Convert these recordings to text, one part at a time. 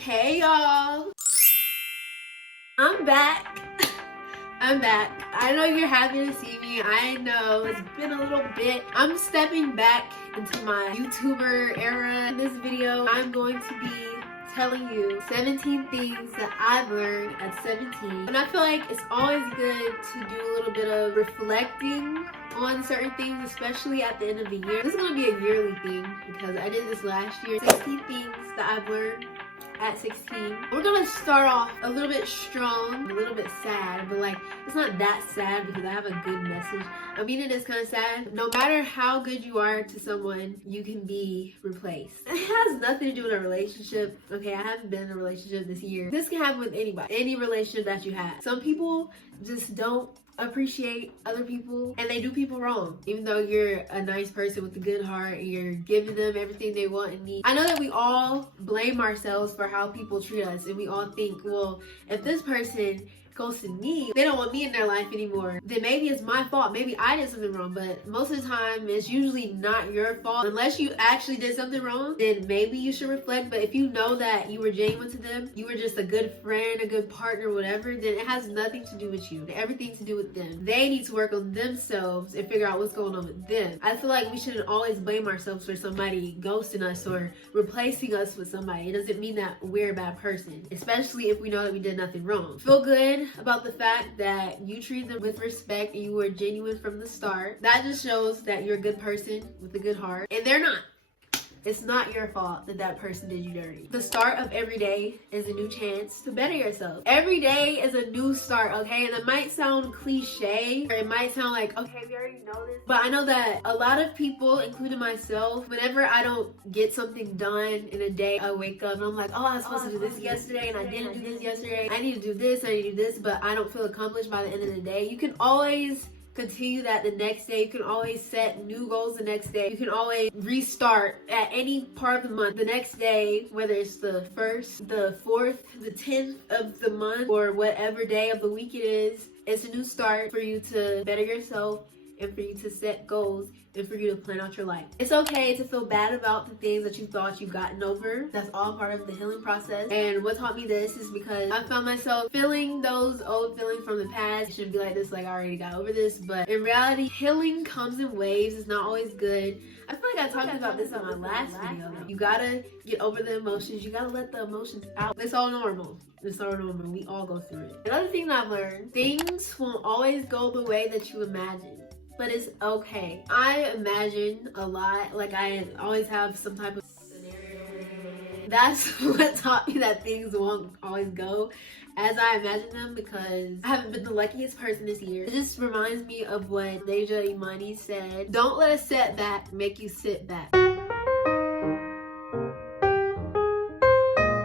Hey y'all, I'm back. I'm back. I know you're happy to see me. I know it's been a little bit. I'm stepping back into my YouTuber era. In this video, I'm going to be telling you 17 things that I've learned at 17. And I feel like it's always good to do a little bit of reflecting on certain things, especially at the end of the year. This is going to be a yearly thing because I did this last year. 16 things that I've learned at 16. We're gonna start off a little bit strong, a little bit sad, but like it's not that sad because I have a good message. I mean, it is kind of sad. No matter how good you are to someone, you can be replaced. It has nothing to do with a relationship. Okay, I haven't been in a relationship this year. This can happen with anybody, any relationship that you have. Some people just don't appreciate other people and they do people wrong, even though you're a nice person with a good heart and you're giving them everything they want and need. I know that we all blame ourselves for how people treat us, and we all think, well, if this person ghosted me, they don't want me in their life anymore, then maybe it's my fault, maybe I did something wrong. But most of the time it's usually not your fault. Unless you actually did something wrong, then maybe you should reflect. But if you know that you were genuine to them, you were just a good friend, a good partner, whatever, then it has nothing to do with you, everything to do with them. They need to work on themselves and figure out what's going on with them. I feel like we shouldn't always blame ourselves for somebody ghosting us or replacing us with somebody. It doesn't mean that we're a bad person, especially if we know that we did nothing wrong. Feel good about the fact that you treated them with respect and you were genuine from the start. That just shows that you're a good person with a good heart, and they're not. It's not your fault that that person did you dirty. The start of every day is a new chance to better yourself. Every day is a new start, okay? And it might sound cliche, or it might sound like, okay, we already know this. But I know that a lot of people, including myself, whenever I don't get something done in a day, I wake up and I'm like, oh, I was supposed to do this yesterday and I didn't do this yesterday. I need to do this, I need to do this, but I don't feel accomplished by the end of the day. You can always continue that the next day. You can always set new goals the next day. You can always restart at any part of the month the next day, whether it's the 1st, the 4th, the 10th of the month, or whatever day of the week it is. It's a new start for you to better yourself and for you to set goals and for you to plan out your life. It's okay to feel bad about the things that you thought you've gotten over. That's all part of the healing process. And what taught me this is because I found myself feeling those old feelings from the past. It shouldn't be like this, like I already got over this. But in reality, healing comes in waves. It's not always good. I feel like I talked about this on my last video. You gotta get over the emotions. You gotta let the emotions out. It's all normal. It's all normal. We all go through it. Another thing that I've learned, things won't always go the way that you imagine. But it's okay. I imagine a lot. Like I always have some type of scenario. That's what taught me that things won't always go as I imagine them, because I haven't been the luckiest person this year. It just reminds me of what Deja Imani said. Don't let a setback make you sit back.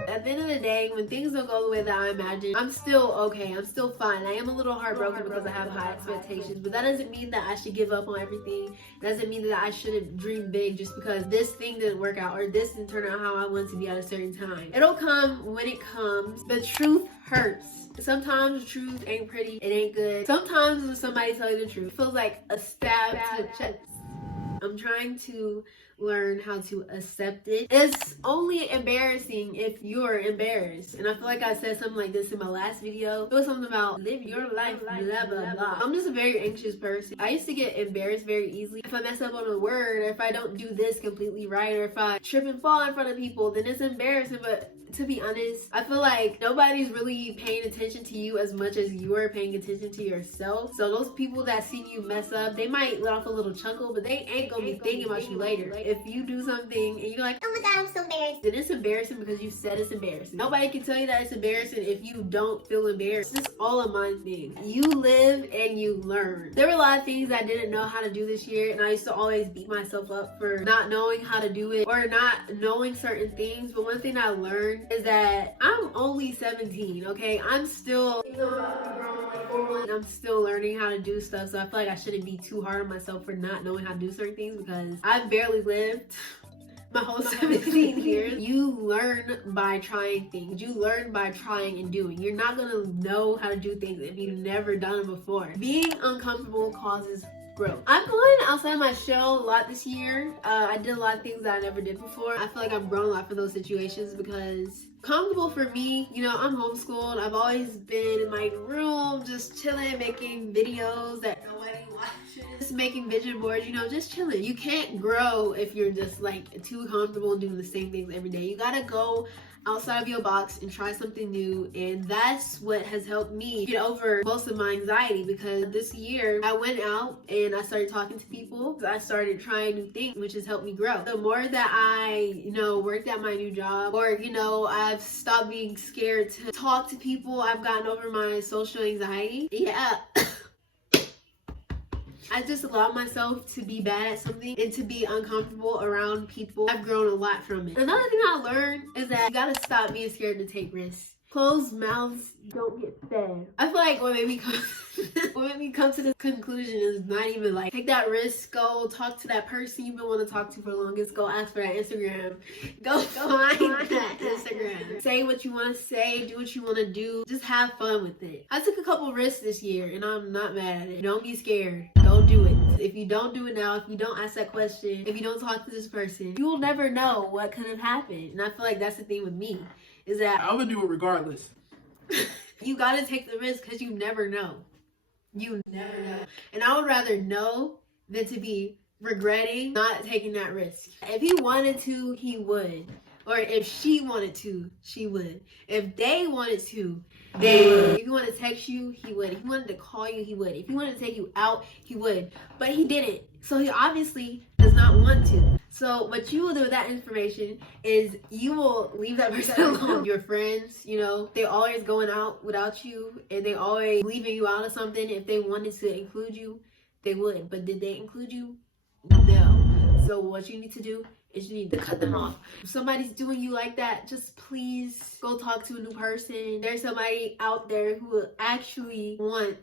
At the end of the day, when things don't go the way that I imagine, I'm still okay. I'm still fine. I am a little heartbroken because I have high expectations, but that doesn't mean that I should give up on everything. It doesn't mean that I shouldn't dream big just because this thing didn't work out or this didn't turn out how I want it to be at a certain time. It'll come when it comes. The truth hurts. Sometimes the truth ain't pretty. It ain't good. Sometimes when somebody tells you the truth, it feels like a stab to the chest. I'm trying to learn how to accept it. It's only embarrassing if you're embarrassed. And I feel like I said something like this in my last video. It was something about live your life, blah, blah, blah. I'm just a very anxious person. I used to get embarrassed very easily. If I mess up on a word, or if I don't do this completely right, or if I trip and fall in front of people, then it's embarrassing. But to be honest, I feel like nobody's really paying attention to you as much as you are paying attention to yourself. So those people that see you mess up, they might let off a little chuckle, but they ain't gonna be thinking about you later. If you do something and you're like, oh my god, I'm so embarrassed, then it's embarrassing because you said it's embarrassing. Nobody can tell you that it's embarrassing if you don't feel embarrassed. It's just all a mind thing. You live and you learn. There were a lot of things I didn't know how to do this year, and I used to always beat myself up for not knowing how to do it or not knowing certain things. But one thing I learned is that I'm only 17, okay? I'm still, I'm still learning how to do stuff, so I feel like I shouldn't be too hard on myself for not knowing how to do certain things because I've barely lived my whole 17 years. You learn by trying things. You learn by trying and doing. You're not gonna know how to do things if you've never done them before. Being uncomfortable causes grow. I'm going outside my shell a lot this year. I did a lot of things that I never did before. I feel like I've grown a lot from those situations because comfortable for me, you know, I'm homeschooled. I've always been in my room, just chilling, making videos that nobody watches, just making vision boards, you know, just chilling. You can't grow if you're just like too comfortable doing the same things every day. You gotta go outside of your box and try something new, and that's what has helped me get over most of my anxiety, because this year I went out and I started talking to people. I started trying new things, which has helped me grow. The more that I, you know, worked at my new job, or, you know, I've stopped being scared to talk to people, I've gotten over my social anxiety. Yeah. I just allow myself to be bad at something and to be uncomfortable around people. I've grown a lot from it. Another thing I learned is that you gotta stop being scared to take risks. Closed mouths don't get fed. I feel like what made me come to this conclusion is not even like, take that risk, go talk to that person you've been wanting to talk to for the longest, go ask for that Instagram, go find that Instagram. Say what you want to say, do what you want to do, just have fun with it. I took a couple risks this year and I'm not mad at it. Don't be scared. Don't do it. If you don't do it now, if you don't ask that question, if you don't talk to this person, you will never know what could have happened. And I feel like that's the thing with me, is that I would do it regardless. You gotta take the risk because you never know. You never know. And I would rather know than to be regretting not taking that risk. If he wanted to, he would. Or if she wanted to, she would. If they wanted to, they would. If he wanted to text you, he would. If he wanted to call you, he would. If he wanted to take you out, he would. But he didn't. So he obviously does not want to. So what you will do with that information is you will leave that person alone. Your friends, you know, they always going out without you and they always leaving you out of something. If they wanted to include you, they would. But did they include you? No. So what you need to do is you need to cut them off. If somebody's doing you like that, just please go talk to a new person. There's somebody out there who will actually want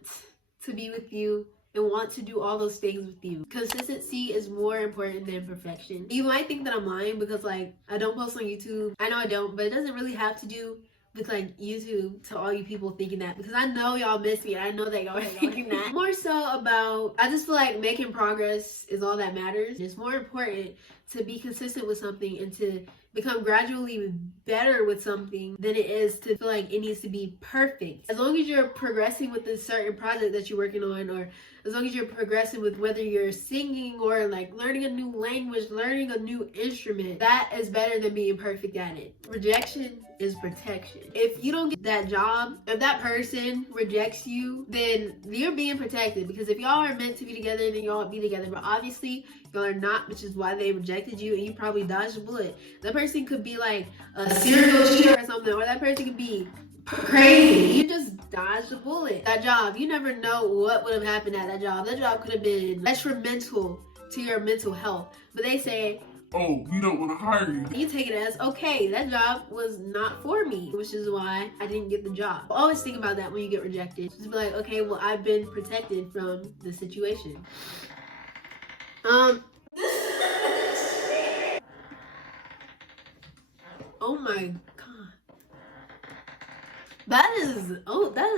to be with you and want to do all those things with you. Consistency is more important than perfection. You might think that I'm lying because like I don't post on YouTube. I know I don't, but it doesn't really have to do with like YouTube to all you people thinking that, because I know y'all miss me and I know that y'all are thinking that. More so about, I just feel like making progress is all that matters. It's more important to be consistent with something and to become gradually better with something than it is to feel like it needs to be perfect. As long as you're progressing with this certain project that you're working on, or as long as you're progressing with whether you're singing or like learning a new language, learning a new instrument, that is better than being perfect at it. Rejection is protection. If you don't get that job, if that person rejects you, then you're being protected, because if y'all are meant to be together, then y'all be together. But obviously y'all are not, which is why they rejected you and you probably dodged a bullet. That person could be like a serial cheater or something, or that person could be crazy. You just dodged a bullet. That job, you never know what would have happened at that job. That job could have been detrimental to your mental health. But they say, oh, we don't want to hire you. You take it as, okay, that job was not for me, which is why I didn't get the job. Always think about that when you get rejected. Just be like, okay, well, I've been protected from the situation. Oh my God. That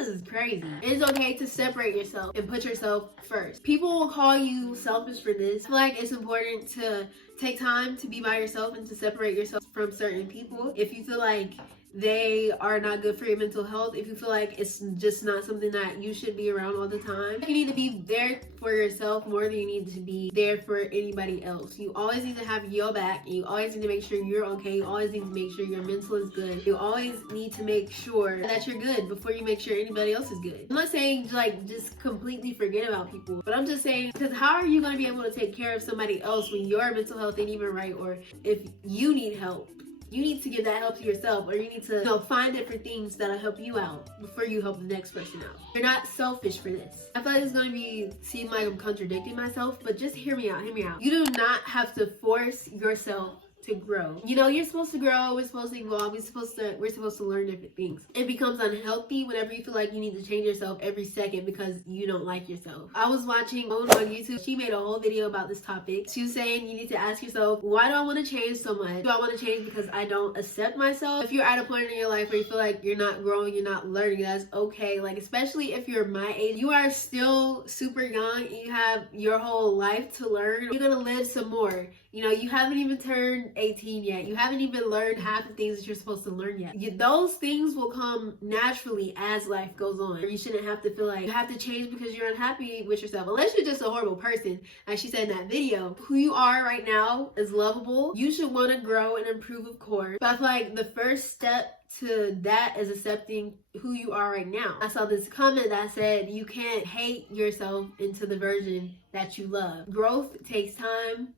is crazy. It's okay to separate yourself and put yourself first. People will call you selfish for this. I feel like it's important to take time to be by yourself and to separate yourself from certain people. If you feel like they are not good for your mental health, if you feel like it's just not something that you should be around all the time, you need to be there for yourself more than you need to be there for anybody else. You always need to have your back, and you always need to make sure you're okay. You always need to make sure your mental is good. You always need to make sure that you're good before you make sure anybody else is good. I'm not saying like just completely forget about people, but I'm just saying, because how are you going to be able to take care of somebody else when your mental health ain't even right? Or if you need help, you need to give that help to yourself, or you need to, you know, find different things that'll help you out before you help the next person out. You're not selfish for this. I feel like it's going to seem like I'm contradicting myself, but just hear me out, hear me out. You do not have to force yourself to grow. You know, you're supposed to grow, we're supposed to evolve, we're supposed to learn different things. It becomes unhealthy whenever you feel like you need to change yourself every second because you don't like yourself. I was watching on YouTube, she made a whole video about this topic. She was saying you need to ask yourself, why do I want to change so much? Do I want to change because I don't accept myself? If you're at a point in your life where you feel like you're not growing, you're not learning, that's okay. Like, especially if you're my age, you are still super young and you have your whole life to learn. You're gonna live some more. You know, you haven't even turned 18 yet. You haven't even learned half the things that you're supposed to learn yet. Those things will come naturally as life goes on. You shouldn't have to feel like you have to change because you're unhappy with yourself. Unless you're just a horrible person, as she said in that video. Who you are right now is lovable. You should want to grow and improve, of course. But I feel like the first step to that is accepting who you are right now. I saw this comment that said you can't hate yourself into the version that you love. Growth takes time.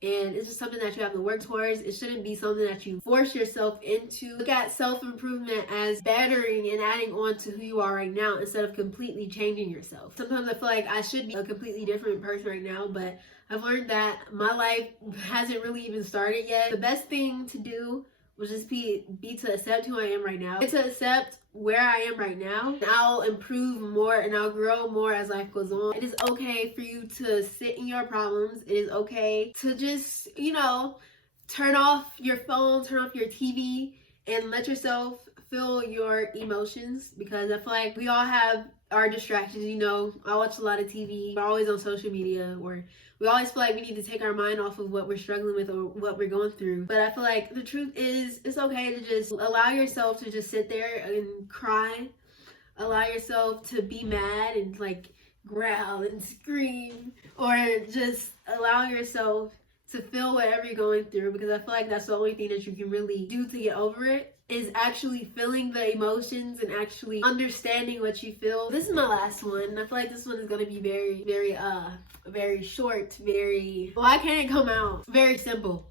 And it's just something that you have to work towards. It shouldn't be something that you force yourself into. Look at self-improvement as bettering and adding on to who you are right now instead of completely changing yourself. Sometimes I feel like I should be a completely different person right now, but I've learned that my life hasn't really even started yet. The best thing to do was just be to accept who I am right now. And to accept where I am right now. And I'll improve more and I'll grow more as life goes on. It is okay for you to sit in your problems. It is okay to just, you know, turn off your phone, turn off your TV, and let yourself feel your emotions, because I feel like we all have our distractions. You know, I watch a lot of TV. We're always on social media, or we always feel like we need to take our mind off of what we're struggling with or what we're going through. But I feel like the truth is, it's okay to just allow yourself to just sit there and cry. Allow yourself to be mad and like growl and scream, or just allow yourself to feel whatever you're going through, because I feel like that's the only thing that you can really do to get over it, is actually feeling the emotions and actually understanding what you feel. This is my last one. I feel like this one is going to be very short, why can't it come out? Very simple,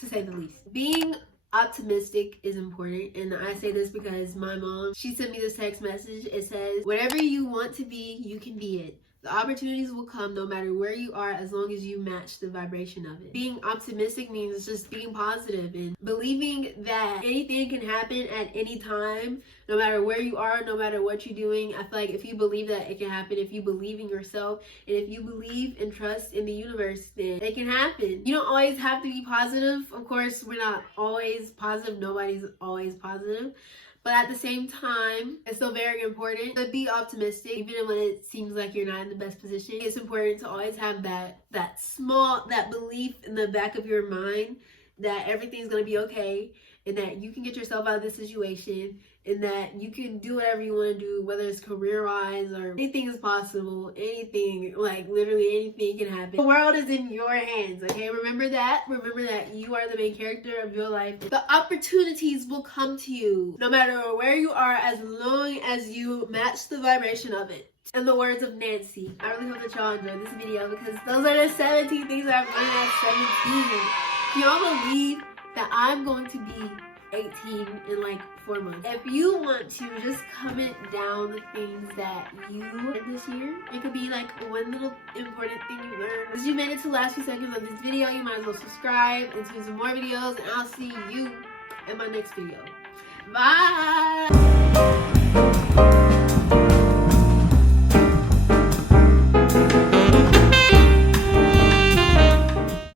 to say the least. Being optimistic is important, and I say this because my mom, she sent me this text message. It says, whatever you want to be, you can be it. The opportunities will come no matter where you are, as long as you match the vibration of it. Being optimistic means just being positive and believing that anything can happen at any time, no matter where you are, no matter what you're doing. I feel like if you believe that it can happen, if you believe in yourself, and if you believe and trust in the universe, then it can happen. You don't always have to be positive. Of course, we're not always positive. Nobody's always positive. But at the same time, it's still very important to be optimistic, even when it seems like you're not in the best position. It's important to always have that belief in the back of your mind that everything's going to be okay, and that you can get yourself out of this situation, and that you can do whatever you want to do, whether it's career-wise or anything is possible. Anything, like literally anything can happen. The world is in your hands, okay? Remember that. Remember that you are the main character of your life. The opportunities will come to you no matter where you are, as long as you match the vibration of it. In the words of Nancy, I really hope that y'all enjoyed this video, because those are the 17 things that I've learned at 17. Can y'all believe that I'm going to be 18 in like 4 months? If you want to, just comment down the things that you learned this year. It could be like one little important thing you learned. If you made it to the last few seconds of this video, you might as well subscribe and see some more videos, and I'll see you in my next video. Bye!